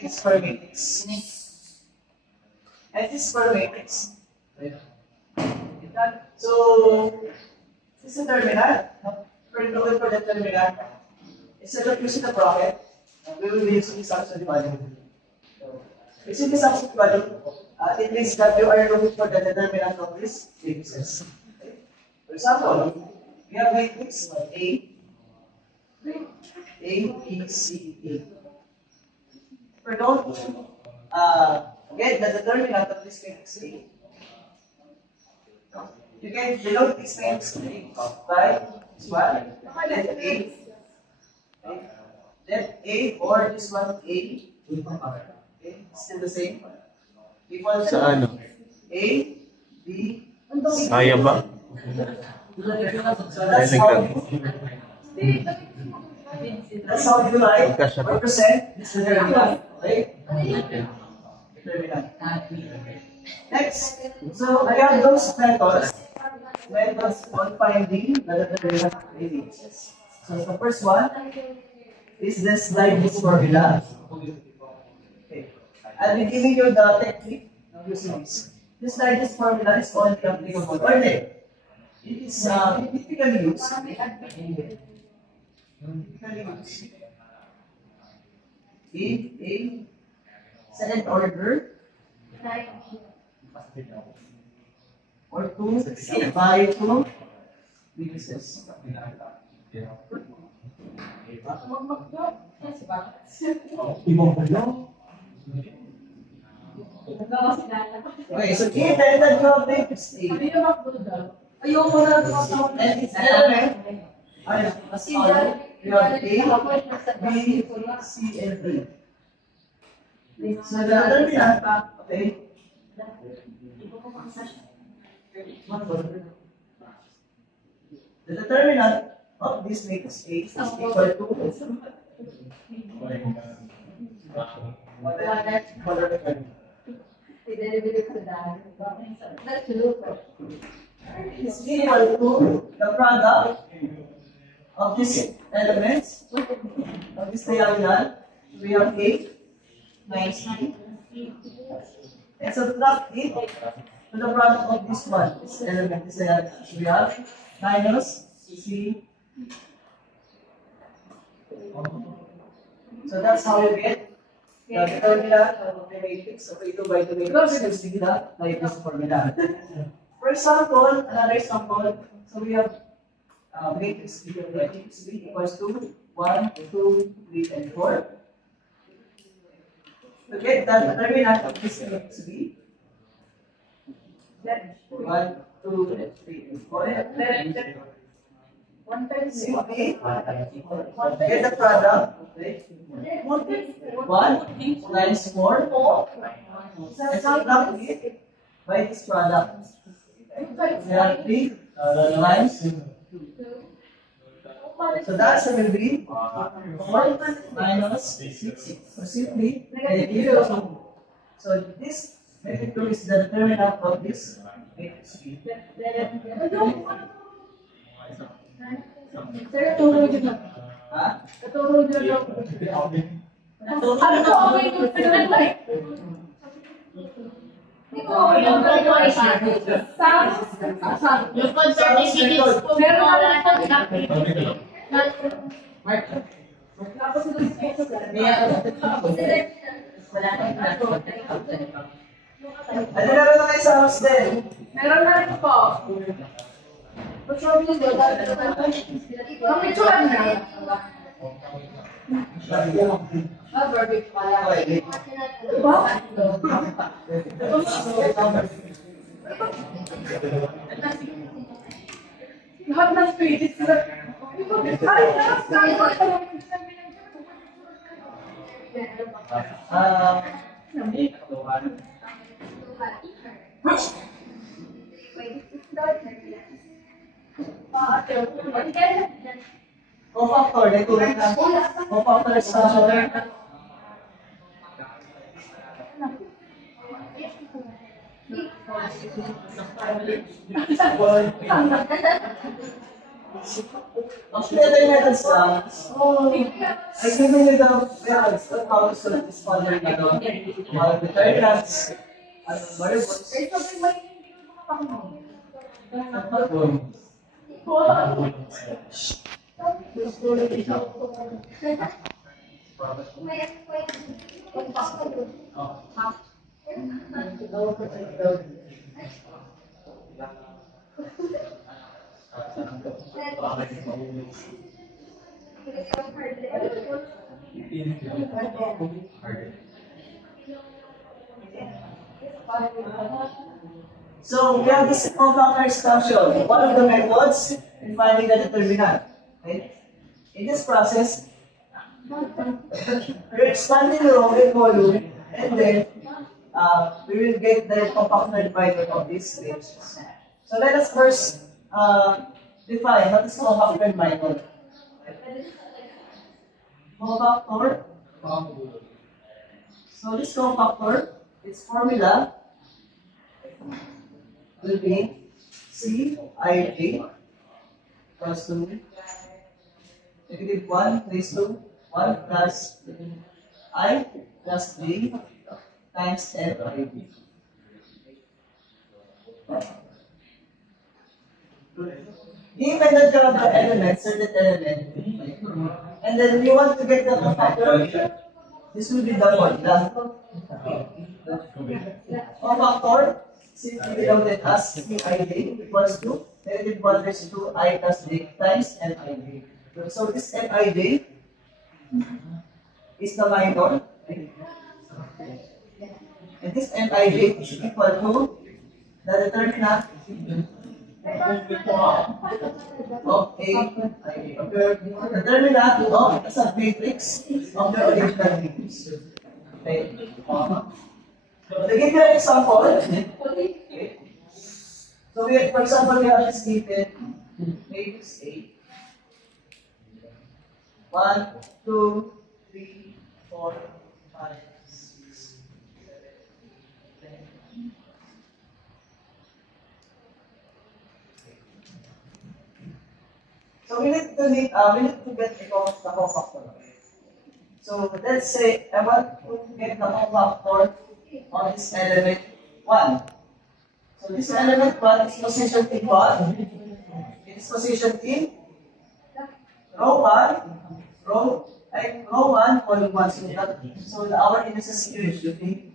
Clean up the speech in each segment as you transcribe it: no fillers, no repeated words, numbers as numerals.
It's for matrix. And this is for matrix. So, this is a terminal. We're looking for the terminal. Instead of using the bracket, we will be using this absolute value. Using this absolute value, it means that you are looking for the determinant of these matrices. For example, we have matrix A, B, C, D. For note, get the determinant of this matrix A. You can denote this matrix A by this one, let A, let A or this one A. Okay, still the same. Equal to A, B, C. Kaya ba? So that's how you like represent this determinant. Okay? Determinant. Next, so I have those methods on finding the determinant of matrices. So the first one is this Leibniz formula. Okay. I'll be giving you the technique of using this. This Leibniz formula is only applicable. It is typically used. In a second order or two by two matrices. Okay, so given that you have matrix A and its element are as follows. You have A, B, C, and D. So the determinant, okay. The determinant of this matrix A is equal to is equal to the product of these elements of this diagonal. We have 8 minus 3 and subtract it to the product of this one. This element is diagonal. We have minus 3. So that's how you get the determinant of the matrix of A2 by 2 matrix using the Leibniz formula. For example, another example, so we have matrix B equals to 1, 2, 3, and 4. To get the determinant of this matrix B, 1, 2, and 3, and 4. Simply get the product, okay? 1 times 4 and subtract it by this product. We have 3 times 2. So the answer will be 4 minus 6. So simply, so this matrix 2 is the determinant of this matrix B. Ano na rin tayo sa house din? Meron na rin po. Pamituan na. Barbecue pala. Diba? Lahat ng spirit. Co-factor, natulog na. Co-factor sa actually, other methods lang. I given you the methods of how to solve this following determinants, variables. So we have this compactor extraction, one of the methods in finding the determinant. Okay? In this process, we're expanding the row in volume, and then we will get the compactor divider of these stages. So let us first define what is compactor divider. Compactor. So this compactor, its formula will be Cij equals to -1 raised to 1 plus I plus J times Fij. Given that you have the element, certain element, and then you want to get the compactor, this will be the formula. Compactor simply denoted as Cij equals to -1 raised to I plus J times Mij. So this Mij is the minor, and this Mij is equal to the determinant of A. The determinant of the submatrix of the original matrix. Okay. To give you an example, so for example, we have this given matrix A. 1, 2, 3, 4, 5, 6, 7, 10. So we need to get the compactor. So let's say I want to get the compactor on this element 1. So this element 1 is positioned in what? It is positioned in row 1, row 1, column 1. So our indices here should be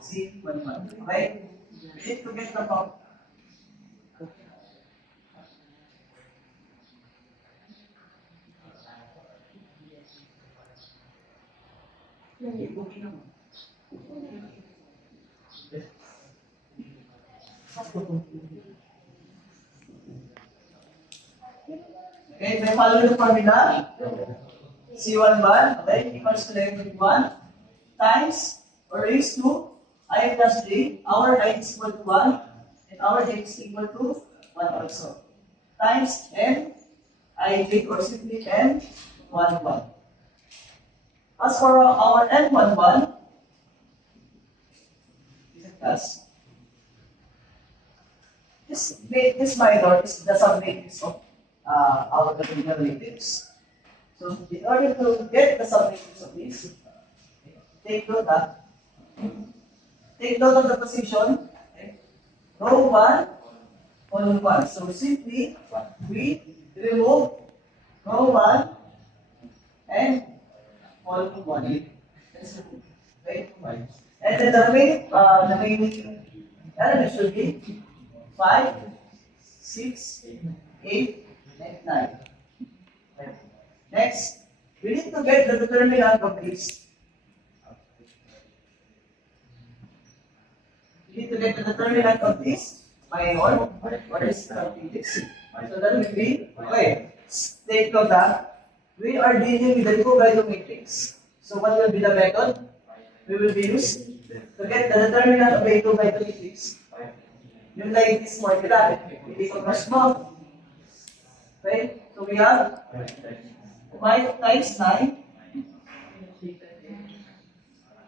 C11. Okay? We need to get the compactor. Okay, may follow the formula. C11, okay, equals to -1 times or raised to I plus J. Our I is equal to 1 and our J is equal to 1 also. Times N Ij or simply N11. As for our N11, this minor is the submatrix of our original matrix. So in order to get the submatrix of this, take note of the position. Okay. Row 1, column 1. So simply we remove row 1 and column 1. Okay. And then the remaining elements should be 5, 6, 8, and 9. Next, we need to get the determinant of this. We need to get the determinant of this minor. What is this? So that will be, okay, take note that we are dealing with the 2x2 matrix. So what will be the method we will be used to get the determinant of a 2x2 matrix? Yung like this formula, hindi ko mas mo. Okay, so we have 5 times 9.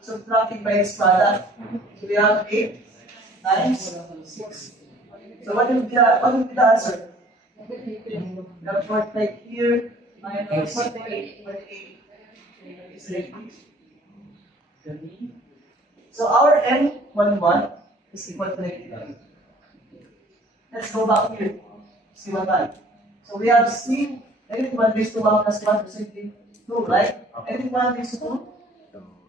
Subtracting by this product, so we have 8 times 6. So what will be the answer? The fourth type here, minus 28 is negative. So our M11 is equal to negative. Let's go back here. See what time. So we have C, negative 1 raised to 1 plus 1 is simply 2, right? Negative 1 raised to 2.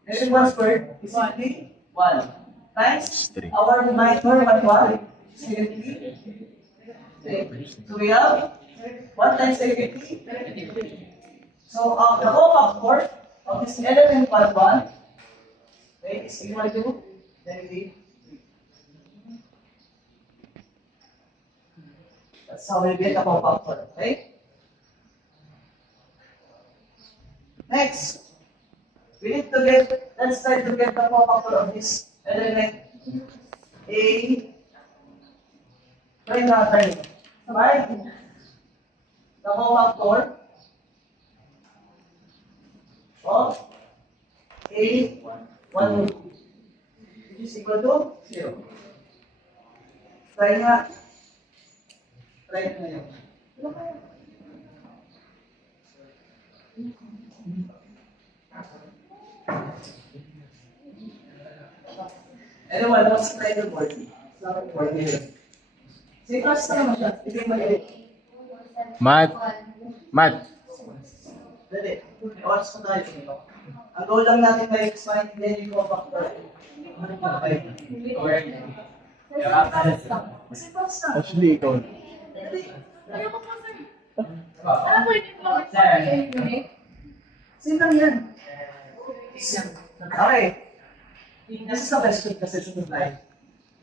Negative 1 squared is simply 1. Times our minor 1 is negative 3. So we have 1 times negative 3. So the cofactor of this element 1 is equal to negative 3. That's how we get the cofactor, okay? Next, we need to get, let's try to get the cofactor of this element A. Try natin. Find the cofactor of A1, which is equal to 0. Try nga. Try nga yun. Anyone wants to try the board? Board here. Sige, class na naman siya. Ito yung maliit. Math. Dali. Oras ko tayo. Ang goal lang natin kayo is maintindihan yung cofactor. Okay. Kasi class na. Actually, ikaw. Dali. Ayoko po, sir. Alam ko, hindi ko lang Sino lang yan? Okay. This is the question kasi tonight.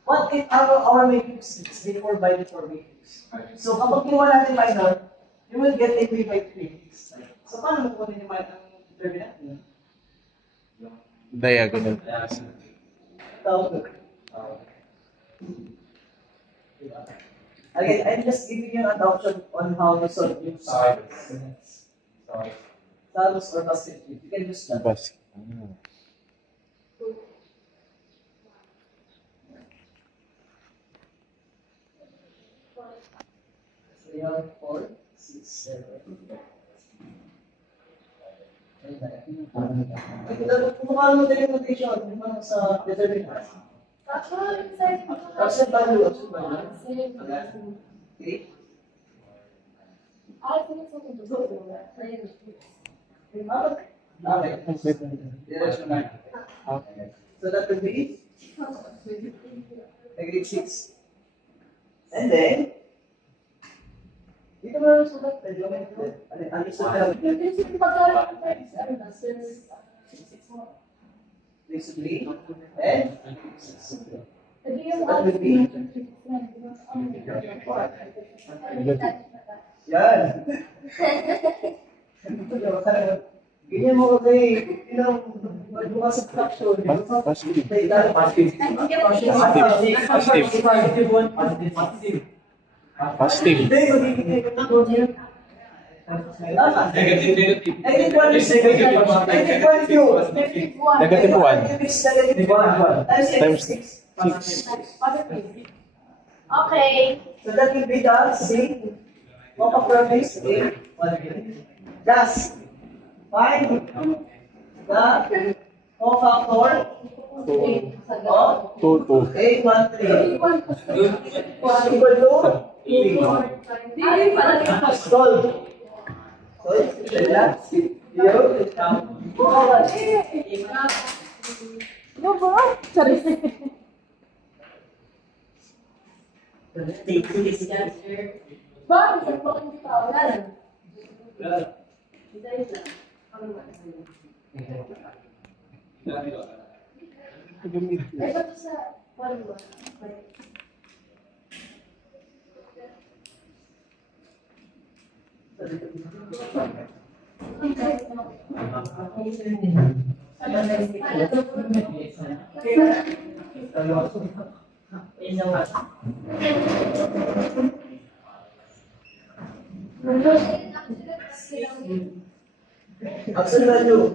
What if our matrix is before by before matrix? So kapag kinuha natin minor, you will get a 3 by 3 matrix. So paano mo kunin yung minor determinant? Diagonal. Again, I'm just giving you an adoption on how to solve yung Salus or Basket. You can use that. Bas. So you have 4, 6, 7. Kung paano mo din yung notation, yung mga sa determinant. Absolute value. Okay. So that will be negative 6. And then, dito mo lang sulat. Ano sulat? Basically, and that will be yan. Ganyan mo kasi, magbukas sa fraction. Positive. Positive. Negative 1 is negative 1. Negative 1 Negative 1. Negative 1. Times 6. Okay. So that will be the C. Cofactor is A. Just find the cofactor of 2. A13. Equal to 3. Solve. Absolute value.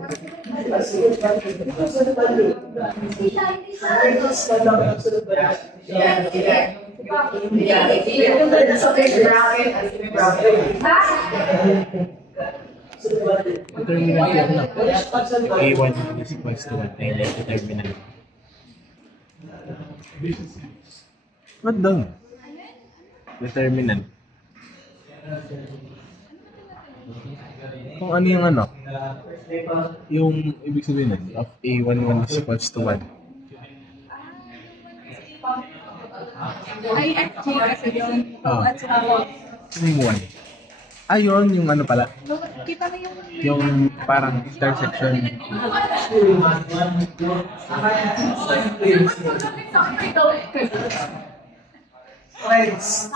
Determinant yan na. A1 is equals to 1. Ay, like determinant. What daw? Determinant. Kung ano yung ano? Yung ibig sabihin nun, of A11 is equals to 1. Ay, FG kasi yun. Oo. At saka ako. Yung 1. Ayun, yung ano pala. Kita mo yung... Yung parang intersection. Okay. So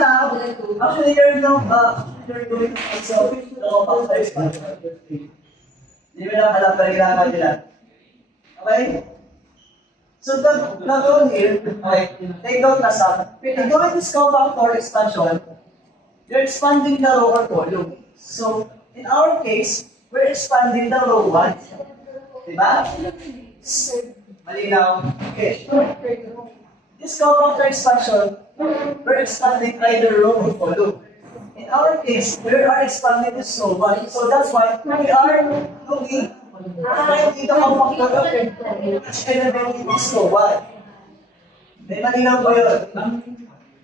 now, actually you're doing also the compact expansion. Hindi mo lang alam kailangan nila. Okay? So the goal here, okay, take note na sa, when you're doing this compact expansion, you're expanding the row or column. So in our case, we're expanding the row 1. Diba? Malinaw. Okay. This compact expansion, we're expanding either row or column. In our case, we are expanding this row 1. So that's why we are looking finding the compact of each element in this row 1. May malinaw po yun.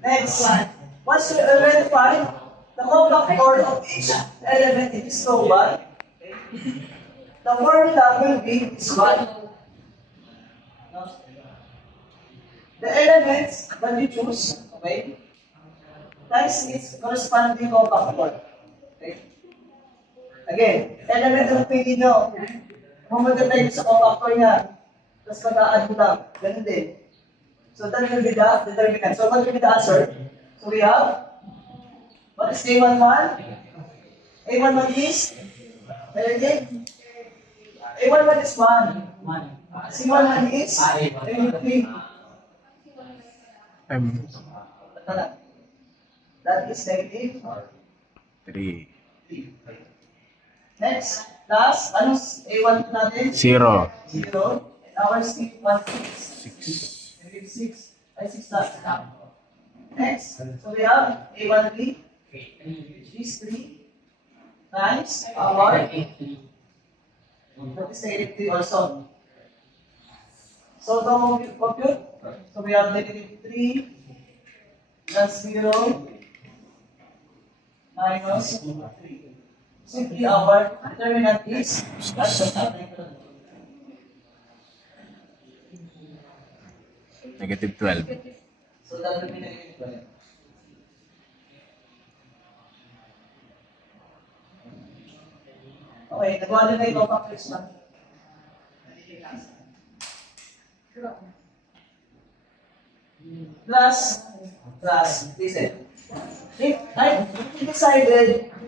Next, once you identify the compact chord of each element in this row 1, the formula will be this one. The elements that you choose, okay, times its corresponding compact chord. Okay? Again, element ng pili nyo, pumunta tayo sa compact chord niya, tapos mag-a-add mo lang, ganun din. So that will be the determinant. So what will be the answer? So we have, what is A11? A11 is, again, A11 is 1. C11 is A3. That is negative 3. Next, last, anong A1 natin? 0. 0. And our C1 is 6. negative 6. Ay, 6 last. Next, so we have A1B, which is 3 times our that is negative 3 also. So, don't compute. So, we have negative 3 plus 0 minus 3. Simply, our determinant is Negative 12. so that will be negative 12. Okay, nagawa na yung compact expansion. Plus, listen. If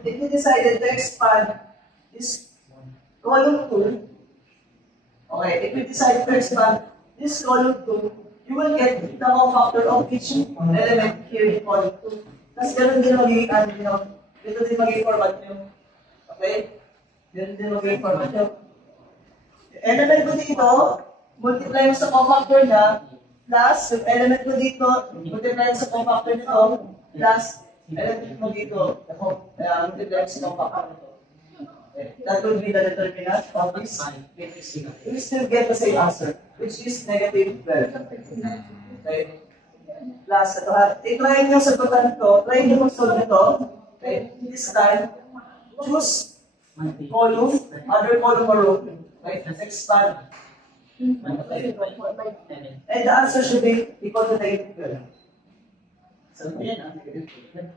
we decided to expand this column 2, okay, if we decide to expand this column 2, you will get the cofactor of each element here in column 2. Tapos ganun din magiging ano nyo. Dito din magiging format nyo. Okay? Ganun din magiging format nyo. Element ko dito, multiply mo sa cofactor niya, plus yung element mo dito, multiply mo sa cofactor nito, plus element mo dito, multiply mo sa cofactor nito. Okay. That will be the determinant of this. You will still get the same answer, which is negative 12. Okay? Plus, ito ha. I-try nyo sa total ito. Try nyo mag-solve ito. Okay? This time, choose column, other column or row. Okay? Expand. And the answer should be equal to negative 12. So, negative 12.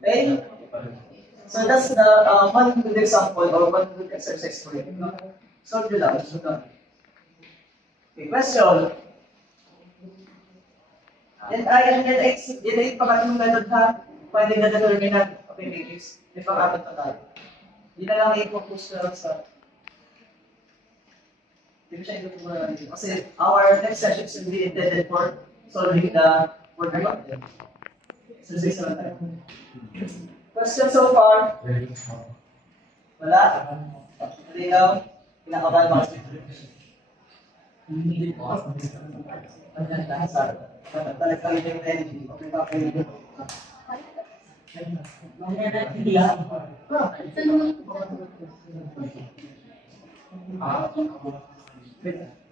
Okay? So that's the one good example or one good exercise for you. Solve it out. Okay, question. Yan ay pangatlong method ha. Finding the determinant of a matrix. May pang-apat na tayo. Hindi na lang i-focus na lang sa... Hindi ko siya i-focus na lang dito. Kasi our next session should be intended for solving the word problem. So, 6 na tayo. Question so far? Wala? Malinaw? Kinakabahan ba kasi? Talagang yung energy. Okay ba kayo? Wait.